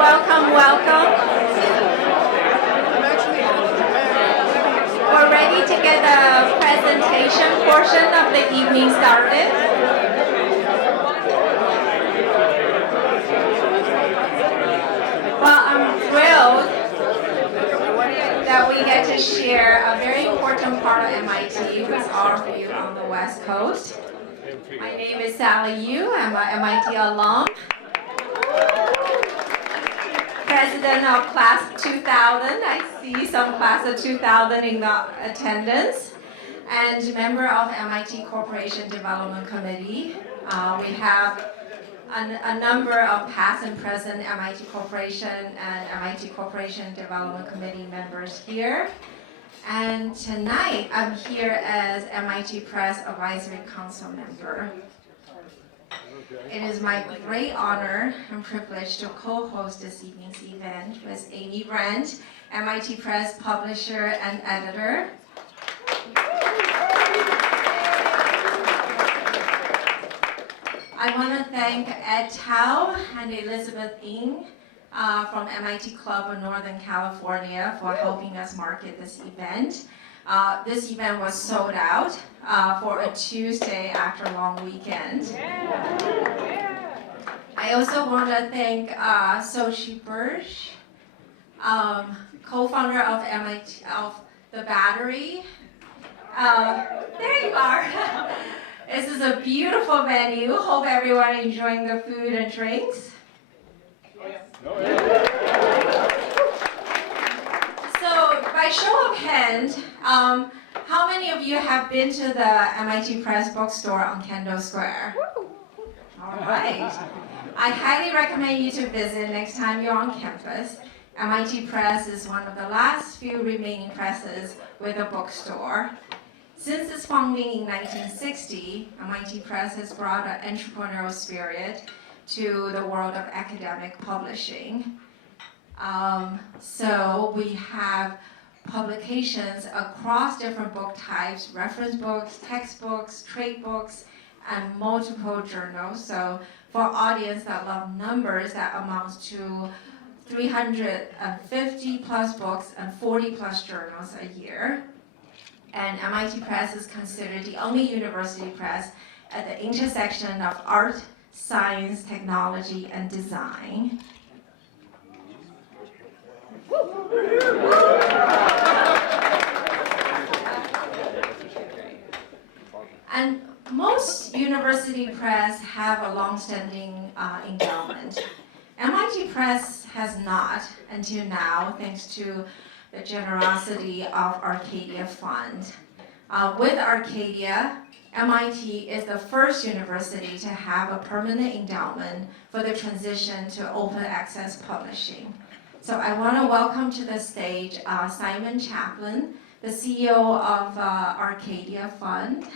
welcome, welcome. We're ready to get the presentation portion of the evening started. Well, I'm thrilled that we get to share a very important part of MIT with all of you on the West Coast. My name is Sally Yu. I'm an MIT alum. President of Class 2000. I see some Class of 2000 in the attendance. And member of MIT Corporation Development Committee. We have a number of past and present MIT Corporation and MIT Corporation Development Committee members here. And tonight, I'm here as MIT Press Advisory Council member. It is my great honor and privilege to co-host this evening's event with Amy Brandt, MIT Press publisher and editor. I want to thank Ed Tao and Elizabeth Ng from MIT Club of Northern California for helping us market this event. This event was sold out for a Tuesday after a long weekend. I also want to thank Sochi Birch, co-founder of MIT of the Battery. There you are. This is a beautiful venue. Hope everyone enjoying the food and drinks. So, by show of hands, how many of you have been to the MIT Press bookstore on Kendall Square? All right. I highly recommend you to visit next time you're on campus. MIT Press is one of the last few remaining presses with a bookstore. Since its founding in 1960, MIT Press has brought an entrepreneurial spirit to the world of academic publishing. So we have publications across different book types, reference books, textbooks, trade books, and multiple journals. So for audience that love numbers, that amounts to 350 plus books and 40 plus journals a year. And MIT Press is considered the only university press at the intersection of art, science, technology, and design. And most university press have a long-standing endowment. MIT Press has not until now, thanks to the generosity of Arcadia Fund. With Arcadia, MIT is the first university to have a permanent endowment for the transition to open access publishing. So I want to welcome to the stage Simon Chaplin, the CEO of Arcadia Fund.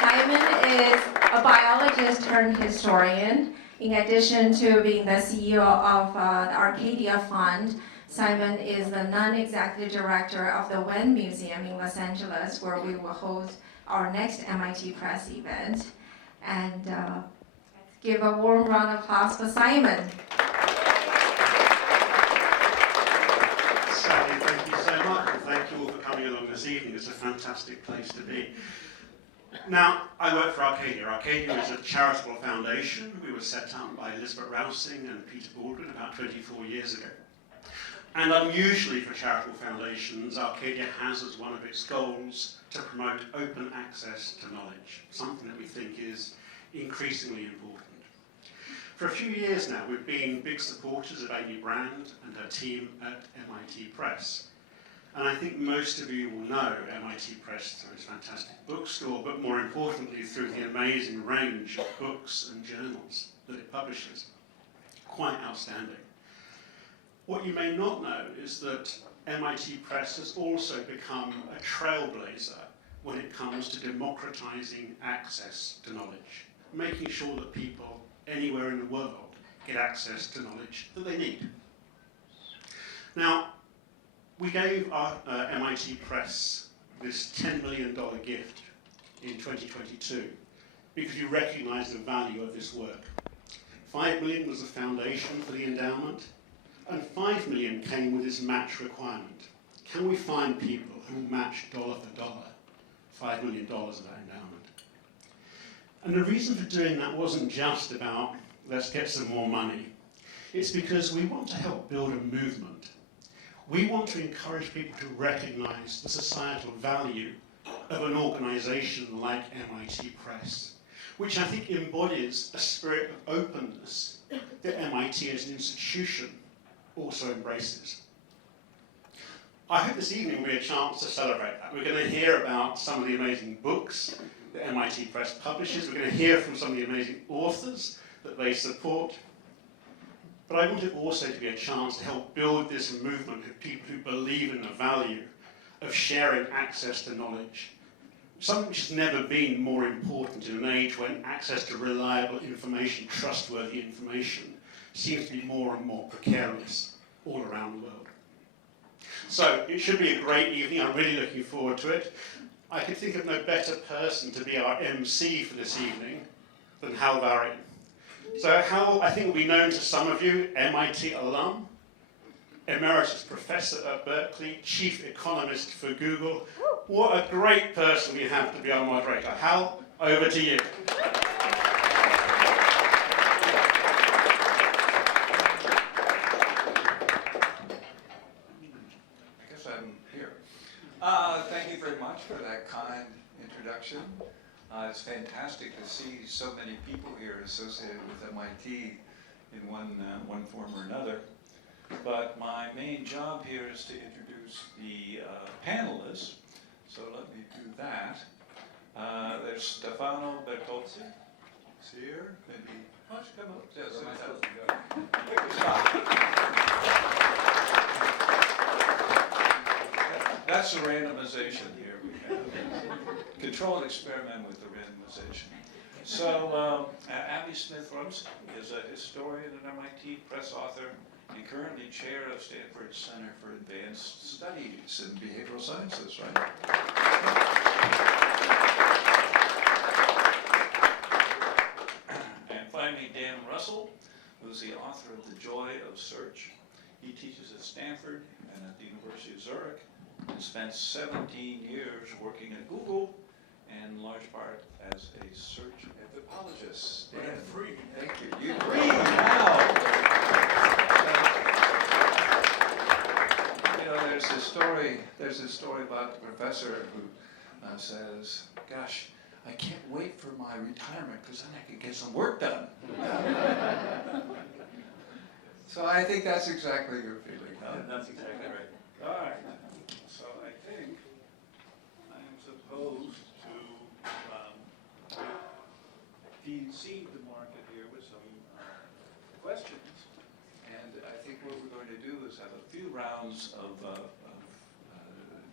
Simon is a biologist turned historian. In addition to being the CEO of the Arcadia Fund, Simon is the non-executive director of the Wen Museum in Los Angeles, where we will hold our next MIT Press event. And let's give a warm round of applause for Simon. Sally, thank you so much, and thank you all for coming along this evening. It's a fantastic place to be. Now, I work for Arcadia. Arcadia is a charitable foundation. We were set up by Elizabeth Rousing and Peter Baldwin about 24 years ago. And unusually for charitable foundations, Arcadia has as one of its goals to promote open access to knowledge, something that we think is increasingly important. For a few years now, we've been big supporters of Amy Brandt and her team at MIT Press. And I think most of you will know MIT Press through its fantastic bookstore, but more importantly through the amazing range of books and journals that it publishes. Quite outstanding. What you may not know is that MIT Press has also become a trailblazer when it comes to democratizing access to knowledge, making sure that people anywhere in the world get access to knowledge that they need. Now, we gave our MIT Press this $10 million gift in 2022 because you recognize the value of this work. 5 million was the foundation for the endowment, and 5 million came with this match requirement. Can we find people who match dollar for dollar $5 million of that endowment? And the reason for doing that wasn't just about, let's get some more money. It's because we want to help build a movement. We want to encourage people to recognize the societal value of an organization like MIT Press, which I think embodies a spirit of openness that MIT as an institution also embraces. I hope this evening will be a chance to celebrate that. We're going to hear about some of the amazing books that MIT Press publishes. We're going to hear from some of the amazing authors that they support. But I want it also to be a chance to help build this movement of people who believe in the value of sharing access to knowledge, something which has never been more important in an age when access to reliable information, trustworthy information, seems to be more and more precarious all around the world. So it should be a great evening. I'm really looking forward to it. I could think of no better person to be our MC for this evening than Hal Varian. So Hal, I think, will be known to some of you, MIT alum, emeritus professor at Berkeley, chief economist for Google. What a great person we have to be our moderator. Hal, over to you. Thank you very much for that kind introduction. It's fantastic to see so many people here associated with MIT in one form or another. But my main job here is to introduce the panelists. So let me do that. There's Stefano Bertozzi. Is he here? Maybe. Why don't you come up? Yes, Pick your spot. That's the randomization here we have. Controlled experiment with the randomization. So Abby Smith Rumsey is a historian and MIT Press author and currently chair of Stanford's Center for Advanced Studies in Behavioral Sciences, right? And finally, Dan Russell, who's the author of The Joy of Search. He teaches at Stanford and at the University of Zurich, and spent 17 years working at Google, and in large part as a search anthropologist. Dan, free. Thank you. You breathe now. You know, there's this story about the professor who says, "Gosh, I can't wait for my retirement because then I can get some work done." So I think that's exactly your feeling. That's exactly right. All right. So I think I am supposed to seed the market here with some questions. And I think what we're going to do is have a few rounds of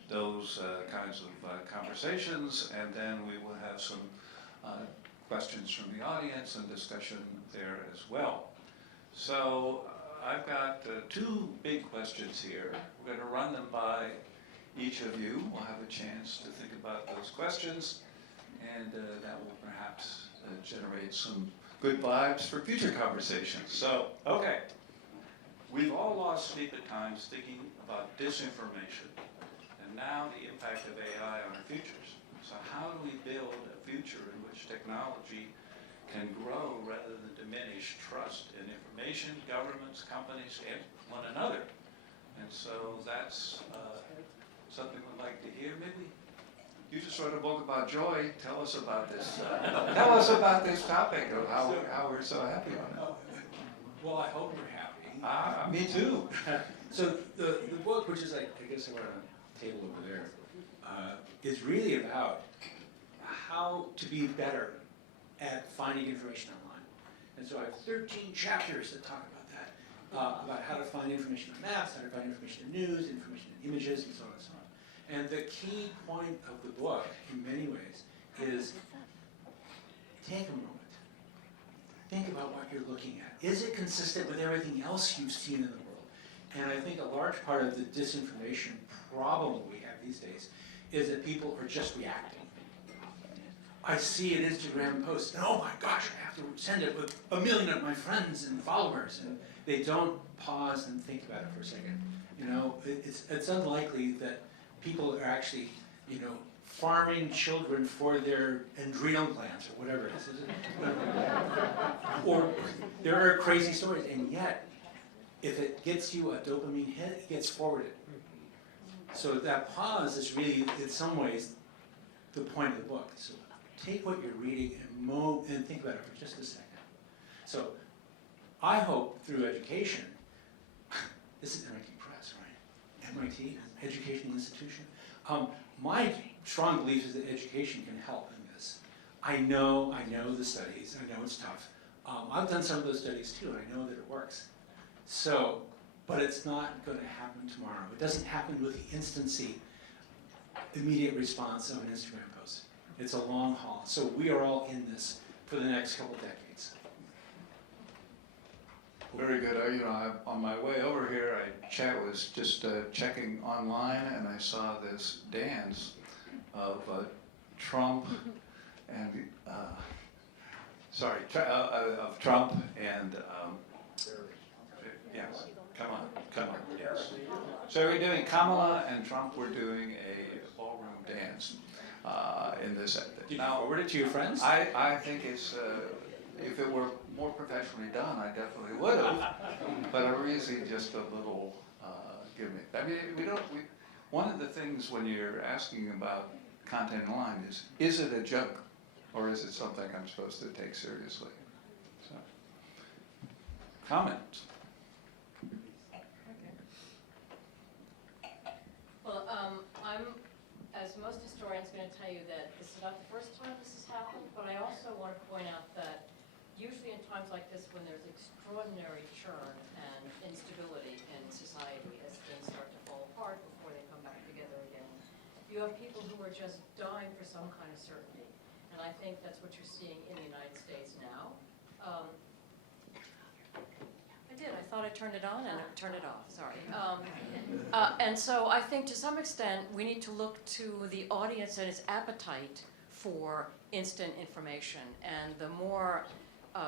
those kinds of conversations, and then we will have some questions from the audience and discussion there as well. So I've got two big questions here. We're going to run them by each of you. We'll have a chance to think about those questions, and that will perhaps generate some good vibes for future conversations. So, okay. We've all lost sleep at times thinking about disinformation, and now the impact of AI on our futures. So how do we build a future in which technology can grow rather than diminish trust in information, governments, companies, and one another? And so that's something we'd like to hear. Maybe you just sort of spoke about joy. Tell us about this. Tell us about this topic of how we're so happy on it. Well, I hope you're happy. Me too. So the book, which is I guess on a table over there, is really about how to be better at finding information online. And so I have 13 chapters that talk about that, about how to find information on maps, how to find information in news, information in images, and so on and so on. And the key point of the book, in many ways, is take a moment. Think about what you're looking at. Is it consistent with everything else you've seen in the world? And I think a large part of the disinformation problem we have these days is that people are just reacting. I see an Instagram post, and oh my gosh, I have to send it with 1 million of my friends and followers, and they don't pause and think about it for a second. You know, it's unlikely that people are actually, you know, farming children for their adrenal glands or whatever it is. Or there are crazy stories, and yet, if it gets you a dopamine hit, it gets forwarded. So that pause is really, in some ways, the point of the book. So take what you're reading and think about it for just a second. So I hope through education, this is MIT Press, right? MIT, educational institution. My strong belief is that education can help in this. I know the studies, I know it's tough. I've done some of those studies too, and I know that it works. So, but it's not going to happen tomorrow. It doesn't happen with the instancy, immediate response of an Instagram post. It's a long haul. So we are all in this for the next couple decades. Very good. On my way over here, I was just checking online, and I saw this dance of Trump and of Trump and yes, come on, yes. So we're doing Kamala and Trump. We're doing a ballroom dance in this. Did you forward it to your friends? I think it's. If it were more professionally done, I definitely would have. But I really just a little gimmick. I mean, one of the things when you're asking about content online is it a joke, or is it something I'm supposed to take seriously? So, comments. Well, I'm, as most historians, going to tell you that this is not the first time this has happened, but I also want to point out that usually in times like this, when there's extraordinary churn and instability in society as things start to fall apart before they come back together again, you have people who are just dying for some kind of certainty. And I think that's what you're seeing in the United States now. I thought I turned it on and I turned it off, sorry. And so I think to some extent we need to look to the audience and its appetite for instant information. And the more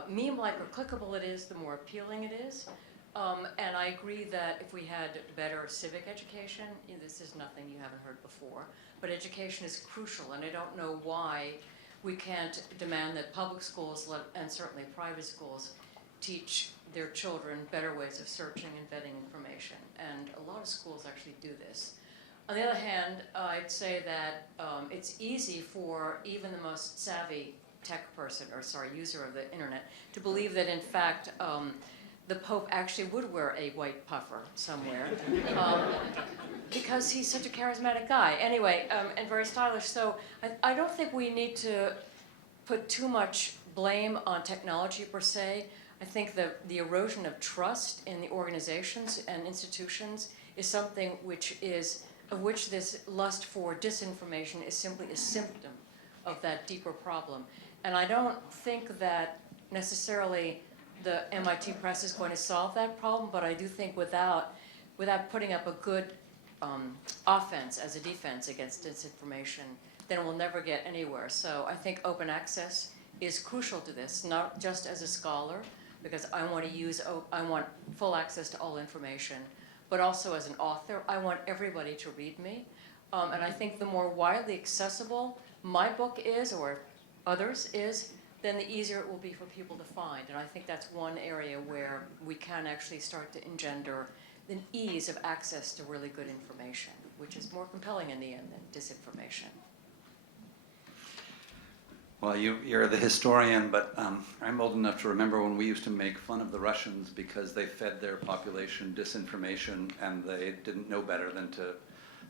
meme-like or clickable it is, the more appealing it is. And I agree that if we had better civic education, this is nothing you haven't heard before, but education is crucial, and I don't know why we can't demand that public schools, and certainly private schools, teach their children better ways of searching and vetting information. And a lot of schools actually do this. On the other hand, I'd say that it's easy for even the most savvy user of the internet to believe that in fact the Pope actually would wear a white puffer somewhere because he's such a charismatic guy. Anyway, and very stylish. So I don't think we need to put too much blame on technology per se. I think the erosion of trust in the organizations and institutions is something of which this lust for disinformation is simply a symptom of that deeper problem. And I don't think that necessarily the MIT Press is going to solve that problem, but I do think without putting up a good offense as a defense against disinformation, then we'll never get anywhere. So I think open access is crucial to this, not just as a scholar, because I want full access to all information, but also as an author, I want everybody to read me. And I think the more widely accessible my book is, or others is, then the easier it will be for people to find. And I think that's one area where we can actually start to engender the ease of access to really good information, which is more compelling in the end than disinformation. Well, you're the historian, but I'm old enough to remember when we used to make fun of the Russians because they fed their population disinformation and they didn't know better than to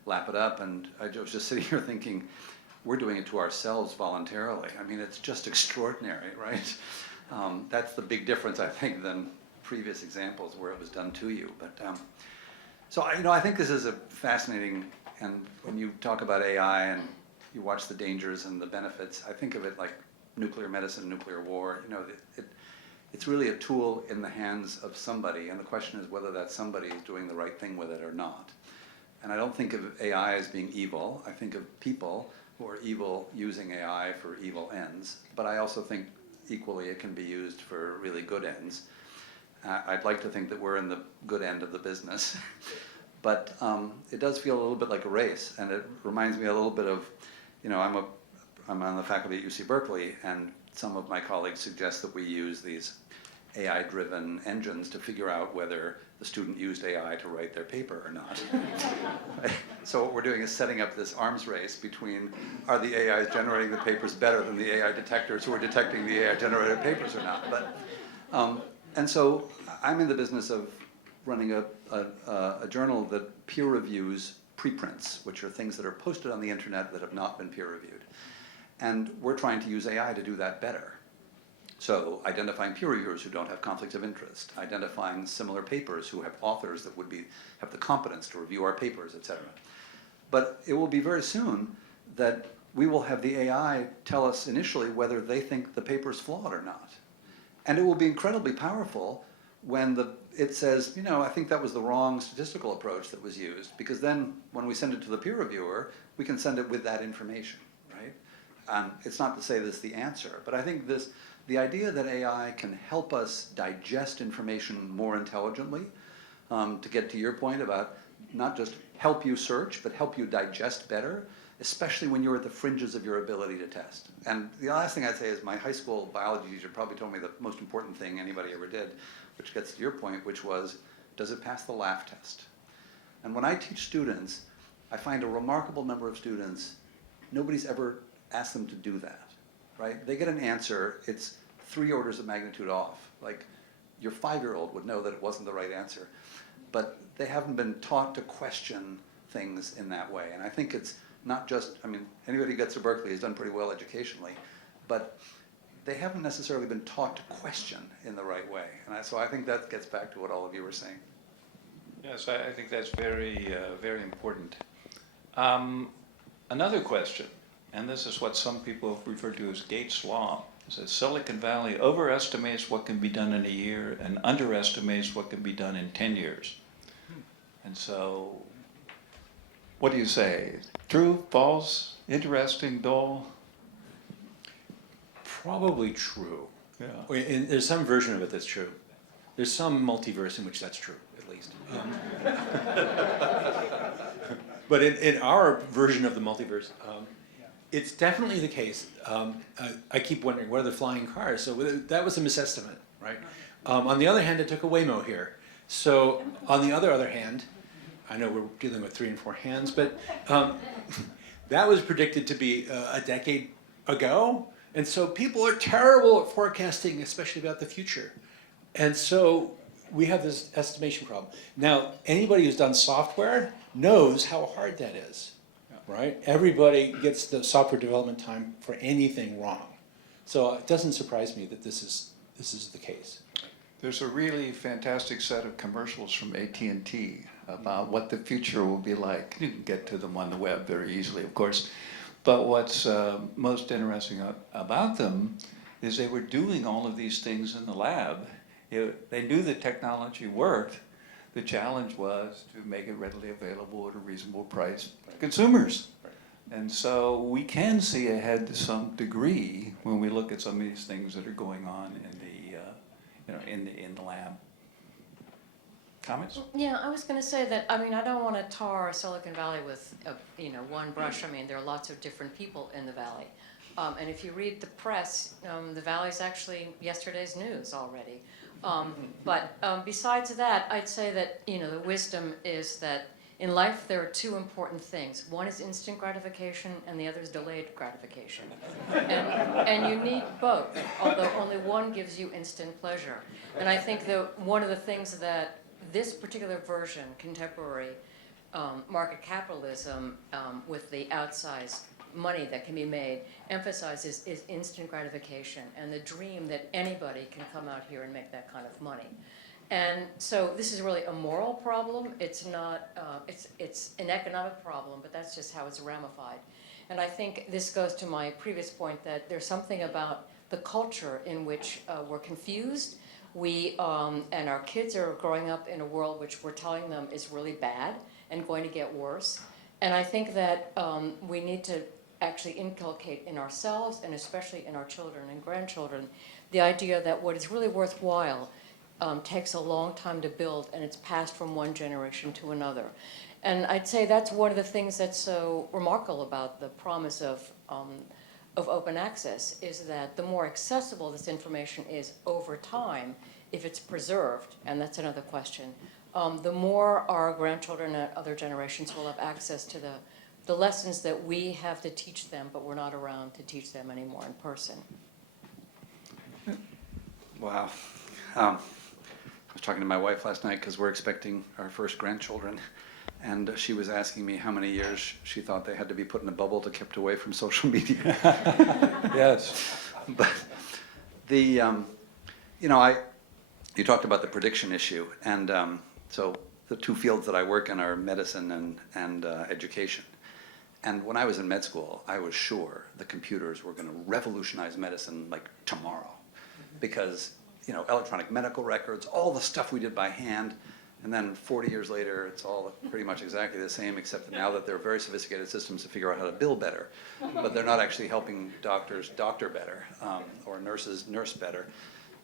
lap it up. And I was just sitting here thinking, we're doing it to ourselves voluntarily. I mean, it's just extraordinary, right? That's the big difference, I think, than previous examples where it was done to you. But so I think this is a fascinating, and when you talk about AI and you watch the dangers and the benefits, I think of it like nuclear medicine, nuclear war. It's really a tool in the hands of somebody, and the question is whether that somebody is doing the right thing with it or not. And I don't think of AI as being evil. I think of people who are evil using AI for evil ends, but I also think equally it can be used for really good ends. I'd like to think that we're in the good end of the business, but it does feel a little bit like a race, and it reminds me a little bit of, you know, I'm on the faculty at UC Berkeley, and some of my colleagues suggest that we use these AI-driven engines to figure out whether the student used AI to write their paper or not. So what we're doing is setting up this arms race between, are the AIs generating the papers better than the AI detectors who are detecting the AI-generated papers or not? But, and so I'm in the business of running a journal that peer reviews preprints, which are things that are posted on the internet that have not been peer reviewed. And we're trying to use AI to do that better. So identifying peer reviewers who don't have conflicts of interest, identifying similar papers who have authors that would have the competence to review our papers, et cetera. But it will be very soon that we will have the AI tell us initially whether they think the paper's flawed or not. And it will be incredibly powerful when it says, you know, I think that was the wrong statistical approach that was used, because then when we send it to the peer reviewer, we can send it with that information, right? It's not to say this is the answer, but I think the idea that AI can help us digest information more intelligently, to get to your point about not just help you search, but help you digest better, especially when you're at the fringes of your ability to test. And the last thing I'd say is my high school biology teacher probably told me the most important thing anybody ever did, which gets to your point, which was, does it pass the laugh test? And when I teach students, I find a remarkable number of students, nobody's ever asked them to do that. Right? They get an answer, it's 3 orders of magnitude off. Like, your 5-year-old would know that it wasn't the right answer. But they haven't been taught to question things in that way. And I think it's not just, I mean, anybody who gets to Berkeley has done pretty well educationally, but they haven't necessarily been taught to question in the right way. And so I think that gets back to what all of you were saying. Yes, I think that's very, very important. Another question. And this is what some people refer to as Gates' law. It says Silicon Valley overestimates what can be done in a year and underestimates what can be done in 10 years. And so, what do you say? True, false, interesting, dull? Probably true. Yeah. And there's some version of it that's true. There's some multiverse in which that's true, at least. But in our version of the multiverse, it's definitely the case. I keep wondering, what are the flying cars? So that was a misestimate, right? On the other hand, it took a Waymo here. So on the other hand, I know we're dealing with 3 and 4 hands, but that was predicted to be a decade ago. And so people are terrible at forecasting, especially about the future. And so we have this estimation problem. Now, anybody who's done software knows how hard that is. Right? Everybody gets the software development time for anything wrong. So it doesn't surprise me that this is the case. There's a really fantastic set of commercials from AT&T about what the future will be like. You can get to them on the web very easily, of course. But what's most interesting about them is they were doing all of these things in the lab. They knew the technology worked. The challenge was to make it readily available at a reasonable price to consumers. And so we can see ahead to some degree when we look at some of these things that are going on in the lab. Comments? Yeah, I was going to say that, I mean, I don't want to tar Silicon Valley with, one brush. I mean, there are lots of different people in the Valley. And if you read the press, the Valley's actually yesterday's news already. But besides that, I'd say that, the wisdom is that in life there are 2 important things. One is instant gratification and the other is delayed gratification. And you need both, although only one gives you instant pleasure. And I think that one of the things that this particular version, contemporary market capitalism with the outsized money that can be made, emphasizes is instant gratification and the dream that anybody can come out here and make that kind of money. And so this is really a moral problem. It's not, it's an economic problem, but that's just how it's ramified. And I think this goes to my previous point that there's something about the culture in which we're confused. We, and our kids are growing up in a world which we're telling them is really bad and going to get worse. And I think that we need to actually inculcate in ourselves and especially in our children and grandchildren the idea that what is really worthwhile takes a long time to build, and it's passed from one generation to another. And I'd say that's one of the things that's so remarkable about the promise of open access, is that the more accessible this information is over time, if it's preserved, and that's another question, the more our grandchildren and other generations will have access to the lessons that we have to teach them, but we're not around to teach them anymore in person. Wow. I was talking to my wife last night because we're expecting our first grandchildren, and she was asking me how many years she thought they had to be put in a bubble to kept away from social media. Yes. But the, you talked about the prediction issue, and so the two fields that I work in are medicine and education. And when I was in med school, I was sure the computers were going to revolutionize medicine like tomorrow, because electronic medical records, all the stuff we did by hand, and then 40 years later, it's all pretty much exactly the same, except that now that there are very sophisticated systems to figure out how to bill better, but they're not actually helping doctors doctor better, or nurses nurse better.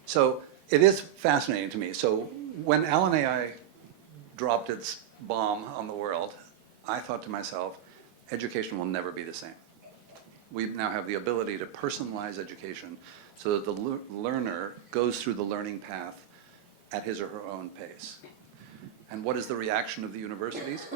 So it is fascinating to me. So when Alan AI dropped its bomb on the world, I thought to myself, education will never be the same. We now have the ability to personalize education so that the learner goes through the learning path at his or her own pace. And what is the reaction of the universities?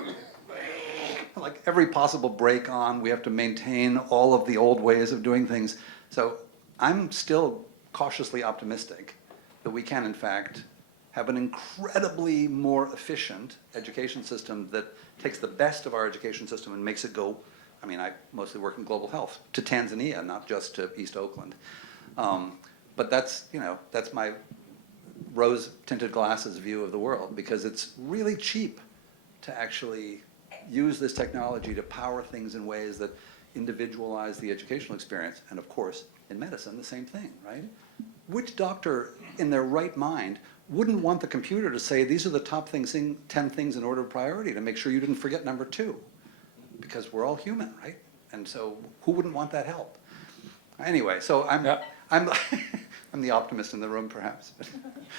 Like every possible break on, we have to maintain all of the old ways of doing things. So I'm still cautiously optimistic that we can, in fact, have an incredibly more efficient education system that takes the best of our education system and makes it go, I mostly work in global health, to Tanzania, not just to East Oakland. But that's my rose-tinted glasses view of the world, because it's really cheap to actually use this technology to power things in ways that individualize the educational experience. And of course, in medicine, the same thing, right? Which doctor in their right mind wouldn't want the computer to say, these are the top 10 things in order of priority to make sure you didn't forget number 2? Because we're all human, right? And so who wouldn't want that help? Anyway, so I'm the optimist in the room, perhaps.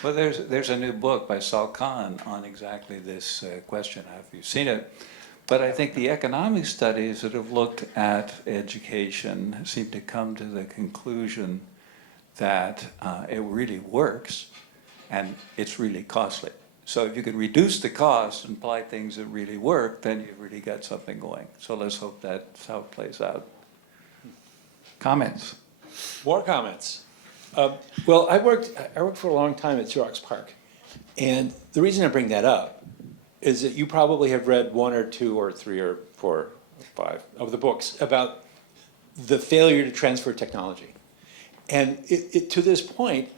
Well, there's a new book by Sal Khan on exactly this question. Have you seen it? But I think the economic studies that have looked at education seem to come to the conclusion that it really works and it's really costly. So if you can reduce the cost and apply things that really work, then you've really got something going. So let's hope that's how it plays out. Comments? More comments. Well, I worked for a long time at Xerox PARC. And the reason I bring that up is that you probably have read 1 or 2 or 3 or 4 or 5 of the books about the failure to transfer technology. And it to this point,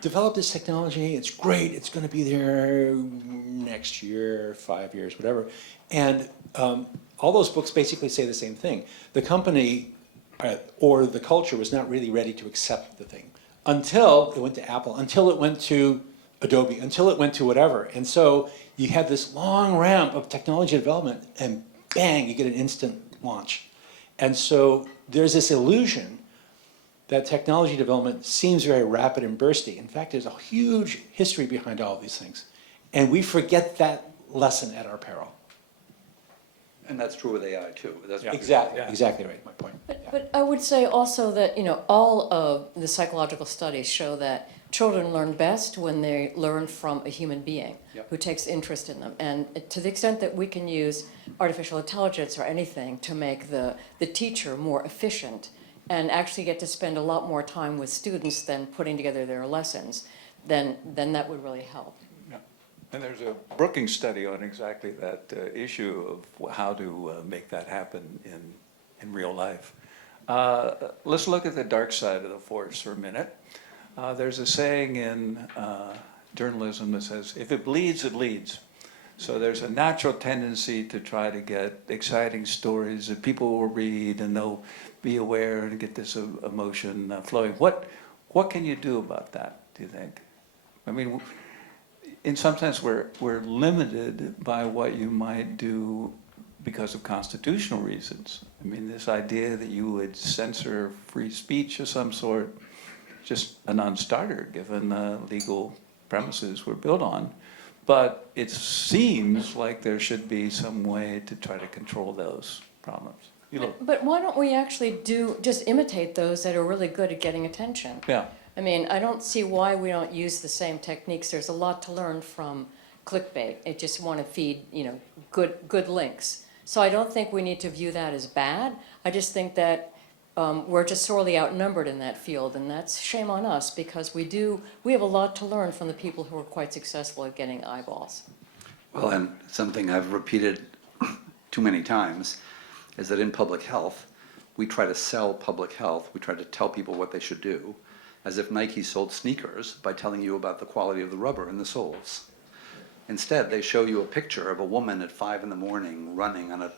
develop this technology, it's great, it's going to be there next year, 5 years, whatever. And all those books basically say the same thing. The company or the culture was not really ready to accept the thing until it went to Apple, until it went to Adobe, until it went to whatever. And so you had this long ramp of technology development, and bang, you get an instant launch. And so there's this illusion that technology development seems very rapid and bursty. In fact, there's a huge history behind all of these things. And we forget that lesson at our peril. And that's true with AI too. That's Exactly right, my point. But I would say also that, all of the psychological studies show that children learn best when they learn from a human being who takes interest in them. And to the extent that we can use artificial intelligence or anything to make the teacher more efficient and actually get to spend a lot more time with students than putting together their lessons, then that would really help. And there's a Brookings study on exactly that issue of how to make that happen in real life. Let's look at the dark side of the force for a minute. There's a saying in journalism that says, if it bleeds, it leads. So there's a natural tendency to try to get exciting stories that people will read and they'll be aware and get this emotion flowing. What can you do about that, do you think? I mean, in some sense, we're limited by what you might do because of constitutional reasons. I mean, this idea that you would censor free speech of some sort, just a non-starter given the legal premises we're built on. But it seems like there should be some way to try to control those problems. You look. But why don't we actually just imitate those that are really good at getting attention? Yeah. I mean, I don't see why we don't use the same techniques. There's a lot to learn from clickbait. It just want to feed, good links. So I don't think we need to view that as bad. I just think that we're just sorely outnumbered in that field, and that's shame on us because we have a lot to learn from the people who are quite successful at getting eyeballs. Well, and something I've repeated too many times is that in public health, we try to sell public health. We try to tell people what they should do, as if Nike sold sneakers by telling you about the quality of the rubber in the soles. Instead, they show you a picture of a woman at 5 a.m. running on a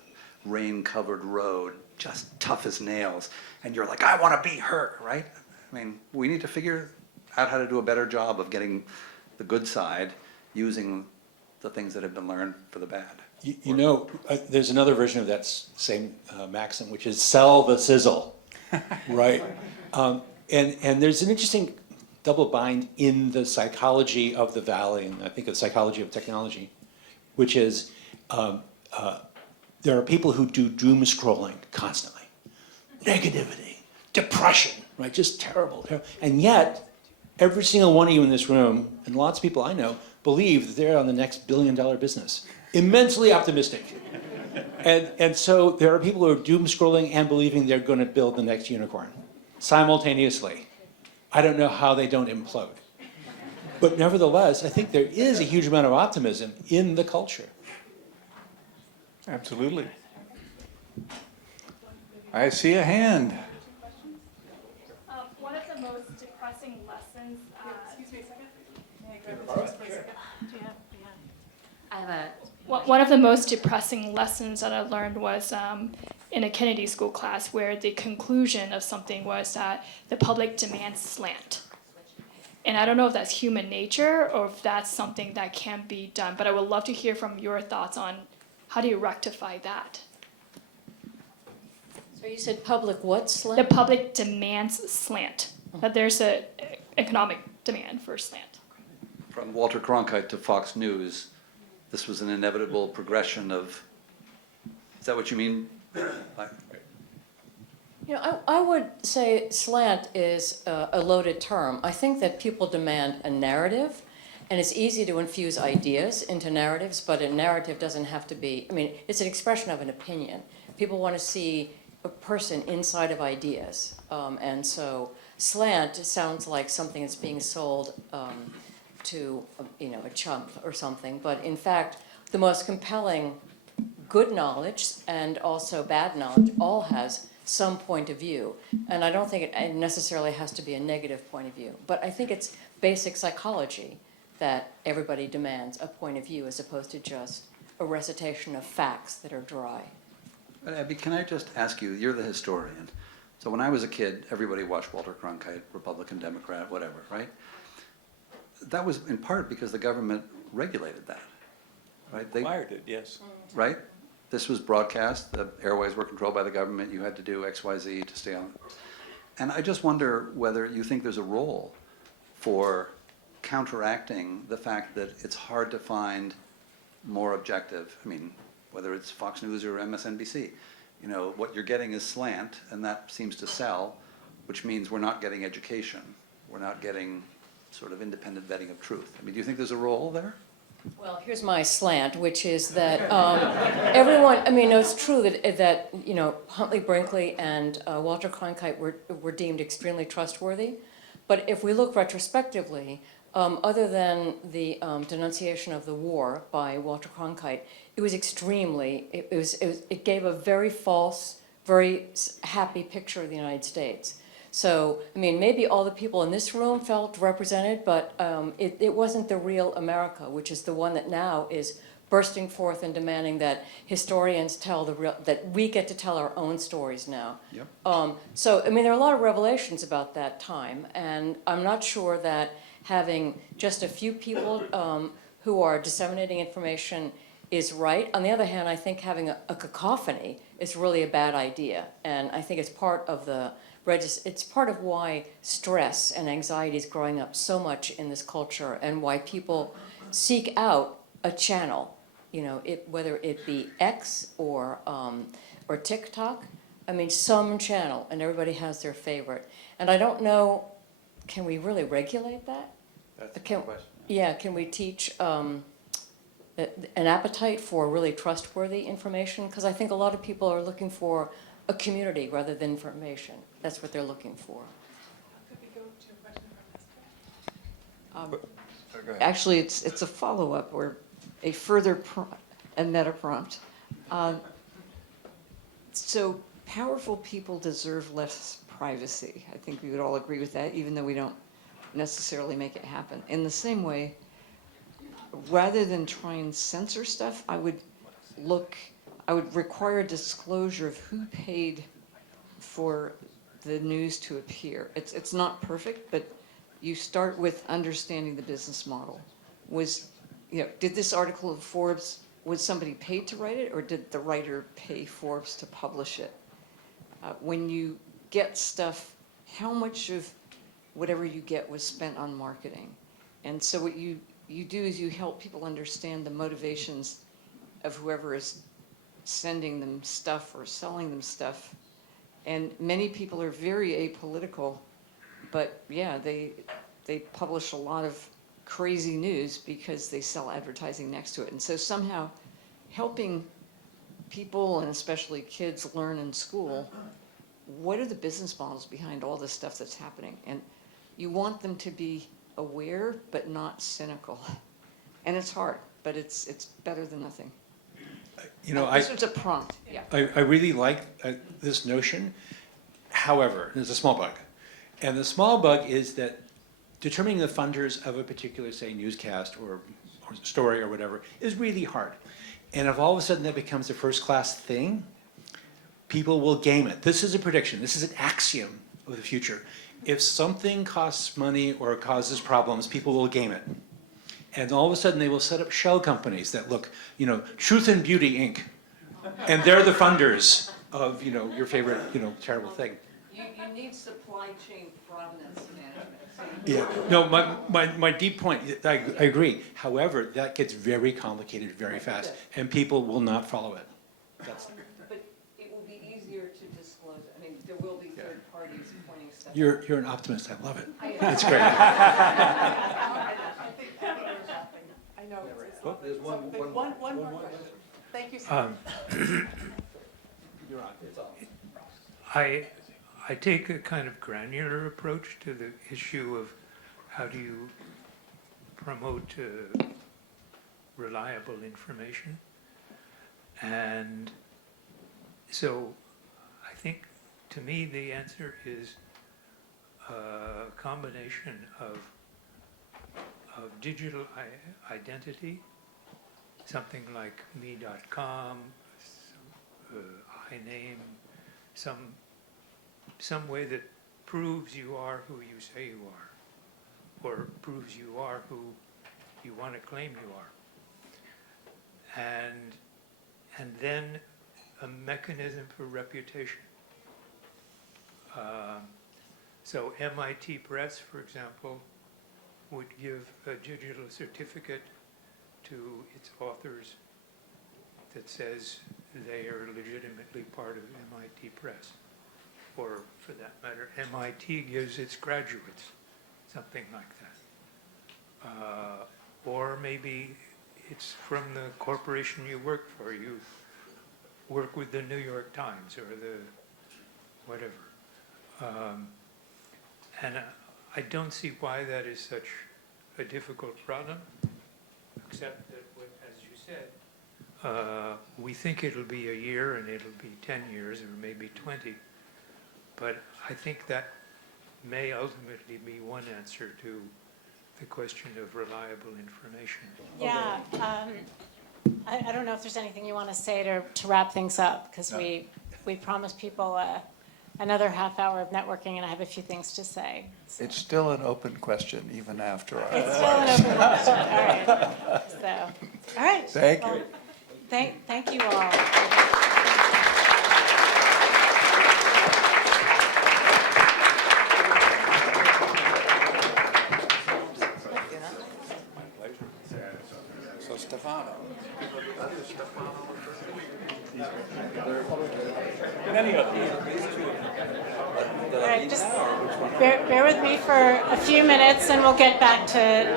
rain-covered road, just tough as nails, and you're like, I want to be her, right? I mean, we need to figure out how to do a better job of getting the good side using the things that have been learned for the bad. There's another version of that same maxim, which is sell the sizzle, right? And there's an interesting double bind in the psychology of the Valley, and I think of the psychology of technology, which is there are people who do doom scrolling constantly. Negativity, depression, right? Just terrible. And yet, every single one of you in this room, and lots of people I know, believe that they're on the next billion-dollar business. Immensely optimistic. And so there are people who are doom scrolling and believing they're going to build the next unicorn simultaneously. I don't know how they don't implode. But nevertheless, I think there is a huge amount of optimism in the culture. Absolutely. I see a hand. One of the most depressing lessons. Excuse me a second. May I grab the text for a second? Do you have? I have a. One of the most depressing lessons that I learned was in a Kennedy School class, where the conclusion of something was that the public demands slant. And I don't know if that's human nature or if that's something that can be done, but I would love to hear from your thoughts on how do you rectify that? So you said public what slant? The public demands slant, that there's an economic demand for slant. From Walter Cronkite to Fox News, this was an inevitable progression of, is that what you mean? I would say slant is a loaded term. I think that people demand a narrative, and it's easy to infuse ideas into narratives, but a narrative doesn't have to be, it's an expression of an opinion. People want to see a person inside of ideas, and so slant sounds like something that's being sold to a chump or something, but in fact, the most compelling good knowledge and also bad knowledge all has some point of view. And I don't think it necessarily has to be a negative point of view. But I think it's basic psychology that everybody demands a point of view as opposed to just a recitation of facts that are dry. Abby, can I just ask you, you're the historian. So when I was a kid, everybody watched Walter Cronkite, Republican, Democrat, whatever, right? That was in part because the government regulated that, right? They Wired it, yes. Right? This was broadcast, the airways were controlled by the government, you had to do X, Y, Z to stay on. And I just wonder whether you think there's a role for counteracting the fact that it's hard to find more objective, whether it's Fox News or MSNBC. What you're getting is slant, and that seems to sell, which means we're not getting education. We're not getting sort of independent vetting of truth. Do you think there's a role there? Well, here's my slant, which is that everyone, it's true that Huntley Brinkley and Walter Cronkite were deemed extremely trustworthy. But if we look retrospectively, other than the denunciation of the war by Walter Cronkite, it was it gave a very false, very happy picture of the United States. So, maybe all the people in this room felt represented, but it wasn't the real America, which is the one that now is bursting forth and demanding that historians tell that we get to tell our own stories now. Yep. So, there are a lot of revelations about that time, and I'm not sure that having just a few people who are disseminating information is right. On the other hand, I think having a cacophony is really a bad idea. And I think it's part of it's part of why stress and anxiety is growing up so much in this culture, and why people seek out a channel, whether it be X or TikTok. I mean, some channel, and everybody has their favorite. And I don't know, can we really regulate that? That's a good question. Yeah, can we teach an appetite for really trustworthy information? Because I think a lot of people are looking for a community rather than information. That's what they're looking for. Could we go to a question from this? Go ahead. Actually, it's a follow-up or a further a meta prompt. So powerful people deserve less privacy. I think we would all agree with that, even though we don't necessarily make it happen. In the same way, rather than try and censor stuff, I would require disclosure of who paid for the news to appear. It's not perfect, but you start with understanding the business model. Did this article of Forbes, was somebody paid to write it, or did the writer pay Forbes to publish it? When you get stuff, how much of whatever you get was spent on marketing? And so what you do is you help people understand the motivations of whoever is sending them stuff or selling them stuff. And many people are very apolitical, but yeah, they publish a lot of crazy news because they sell advertising next to it. And so somehow helping people, and especially kids, learn in school, what are the business models behind all this stuff that's happening? And you want them to be aware but not cynical. And it's hard, but it's better than nothing. This was a prompt. Yeah. I really like this notion. However, there's a small bug. And the small bug is that determining the funders of a particular, say, newscast or story or whatever is really hard. And if all of a sudden that becomes a first-class thing, people will game it. This is a prediction. This is an axiom of the future. If something costs money or causes problems, people will game it. And all of a sudden they will set up shell companies that look, Truth and Beauty, Inc. And they're the funders of, your favorite, terrible thing. You need supply chain provenance management. Yeah, no, my deep point, I agree. However, that gets very complicated very fast, and people will not follow it. That's, But it will be easier to disclose. I mean, there will be third parties pointing stuff. you're an optimist, I love it. I am. That's great. I think there's something. I know. There's One more question. Thank you so much. You're on. It's on. I take a kind of granular approach to the issue of how do you promote reliable information. And so I think, to me, the answer is a combination of digital identity, something like me.com, iName, some way that proves you are who you say you are, or proves you are who you want to claim you are. And then a mechanism for reputation. So MIT Press, for example, would give a digital certificate to its authors that says they are legitimately part of MIT Press. Or, for that matter, MIT gives its graduates something like that. Or maybe it's from the corporation you work for. You work with the New York Times or the whatever. And I don't see why that is such a difficult problem, except that, as you said, we think it'll be a year and it'll be 10 years or maybe 20. But I think that may ultimately be one answer to the question of reliable information. Yeah, I don't know if there's anything you want to say to wrap things up, because we promised people another half hour of networking, and I have a few things to say. So. It's still an open question, even after It's still an open question. All right. So, all right. Thank well, you. Thank you all. So Stefano. All right, just bear with me for a few minutes and we'll get back to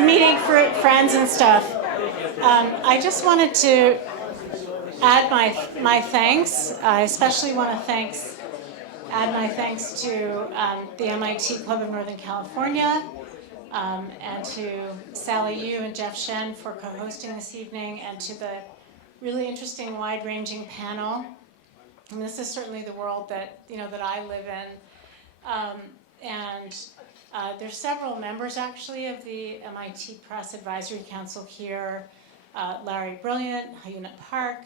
meeting friends and stuff. I just wanted to add my thanks. I especially want to add my thanks to the MIT Club of Northern California, and to Sally Yu and Jeff Shen for co-hosting this evening, and to the really interesting, wide-ranging panel. And this is certainly the world that I live in. There's several members actually of the MIT Press Advisory Council here. Larry Brilliant, Hyunat Park.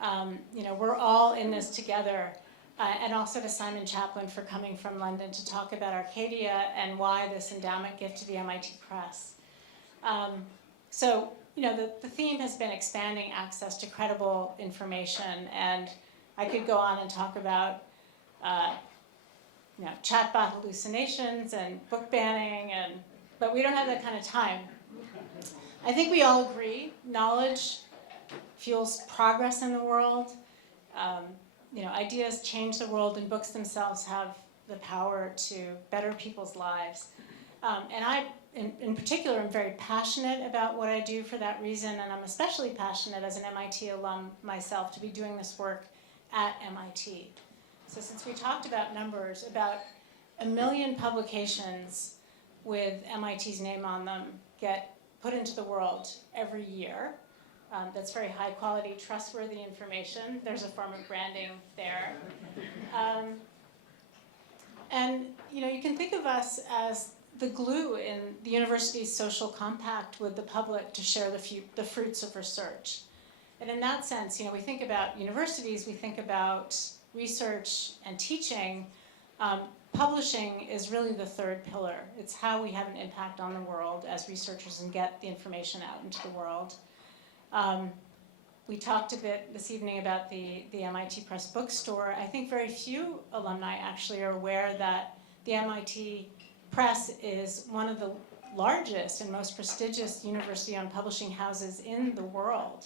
We're all in this together. And also to Simon Chaplin for coming from London to talk about Arcadia and why this endowment gift to the MIT Press. The theme has been expanding access to credible information, and I could go on and talk about chatbot hallucinations and book banning, but we don't have that kind of time. I think we all agree knowledge fuels progress in the world. Ideas change the world, and books themselves have the power to better people's lives. And I, in particular, am very passionate about what I do for that reason, and I'm especially passionate as an MIT alum myself to be doing this work at MIT. So since we talked about numbers, about 1 million publications with MIT's name on them get put into the world every year. That's very high quality, trustworthy information. There's a form of branding there. You can think of us as the glue in the university's social compact with the public to share the fruits of research. And in that sense, we think about universities, we think about research and teaching. Publishing is really the third pillar. It's how we have an impact on the world as researchers and get the information out into the world. We talked a bit this evening about the MIT Press bookstore. I think very few alumni actually are aware that the MIT Press is one of the largest and most prestigious university-owned publishing houses in the world.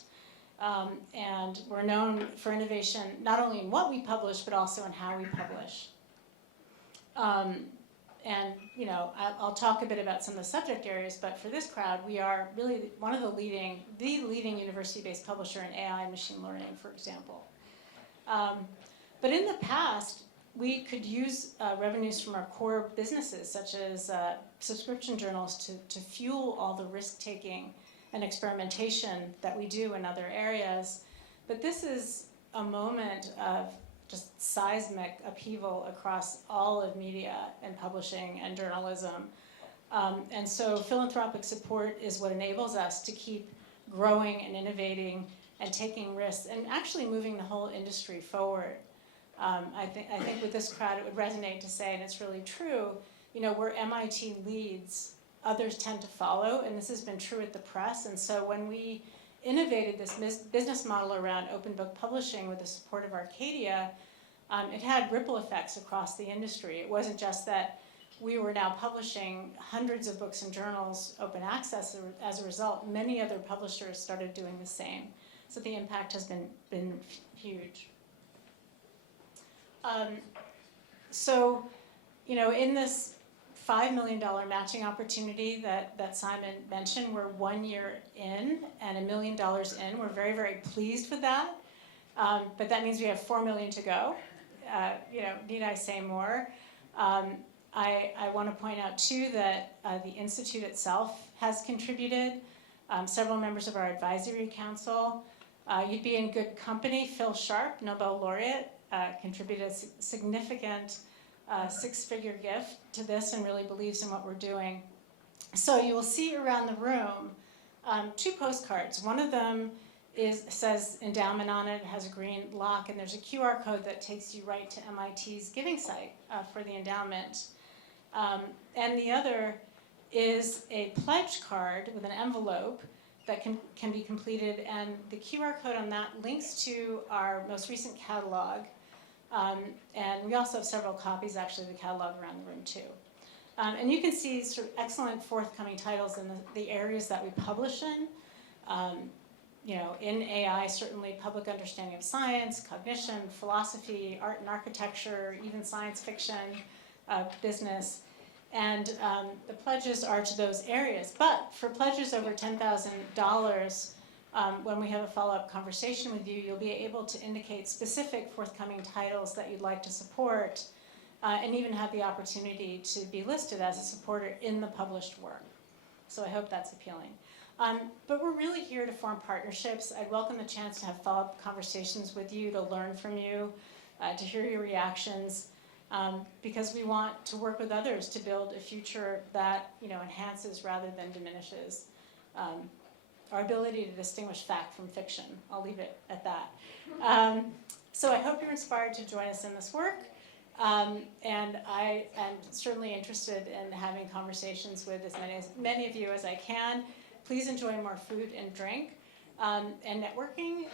And we're known for innovation not only in what we publish, but also in how we publish. I'll talk a bit about some of the subject areas, but for this crowd, we are really one of the leading university-based publisher in AI and machine learning, for example. But in the past, we could use revenues from our core businesses, such as subscription journals, to fuel all the risk-taking and experimentation that we do in other areas. But this is a moment of just seismic upheaval across all of media and publishing and journalism. And so philanthropic support is what enables us to keep growing and innovating and taking risks and actually moving the whole industry forward. I think with this crowd it would resonate to say, and it's really true, where MIT leads, others tend to follow, and this has been true at the press. And so when we innovated this business model around open book publishing with the support of Arcadia, it had ripple effects across the industry. It wasn't just that we were now publishing hundreds of books and journals open access. As a result, many other publishers started doing the same. So the impact has been huge. In this $5 million matching opportunity that Simon mentioned, we're 1 year in and $1 million in. We're very, very pleased with that. But that means we have 4 million to go. Need I say more? I want to point out too that the Institute itself has contributed. Several members of our advisory council. You'd be in good company. Phil Sharp, Nobel laureate, contributed a significant 6-figure gift to this and really believes in what we're doing. So you will see around the room 2 postcards. One of them says endowment on it, has a green lock, and there's a QR code that takes you right to MIT's giving site for the endowment. And the other is a pledge card with an envelope that can be completed, and the QR code on that links to our most recent catalog. And we also have several copies, actually, of the catalog around the room, too. And you can see sort of excellent forthcoming titles in the areas that we publish in. You know, in AI, certainly public understanding of science, cognition, philosophy, art and architecture, even science fiction, business. And the pledges are to those areas. But for pledges over $10,000, when we have a follow-up conversation with you, you'll be able to indicate specific forthcoming titles that you'd like to support, and even have the opportunity to be listed as a supporter in the published work. So I hope that's appealing. But we're really here to form partnerships. I'd welcome the chance to have follow-up conversations with you, to learn from you, to hear your reactions, because we want to work with others to build a future that, you know, enhances rather than diminishes our ability to distinguish fact from fiction. I'll leave it at that. So I hope you're inspired to join us in this work. And I am certainly interested in having conversations with as many of you as I can. Please enjoy more food and drink and networking.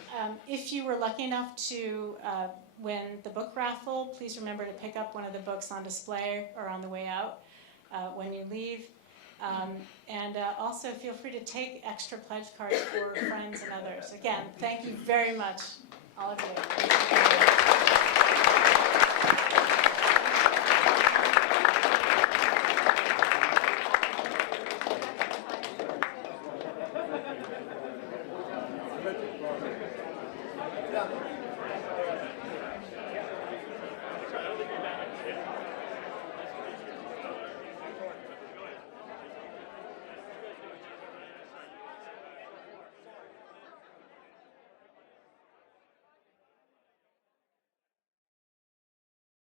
If you were lucky enough to win the book raffle, please remember to pick up one of the books on display or on the way out when you leave. And also feel free to take extra pledge cards for friends and others. Again, thank you very much, all of you.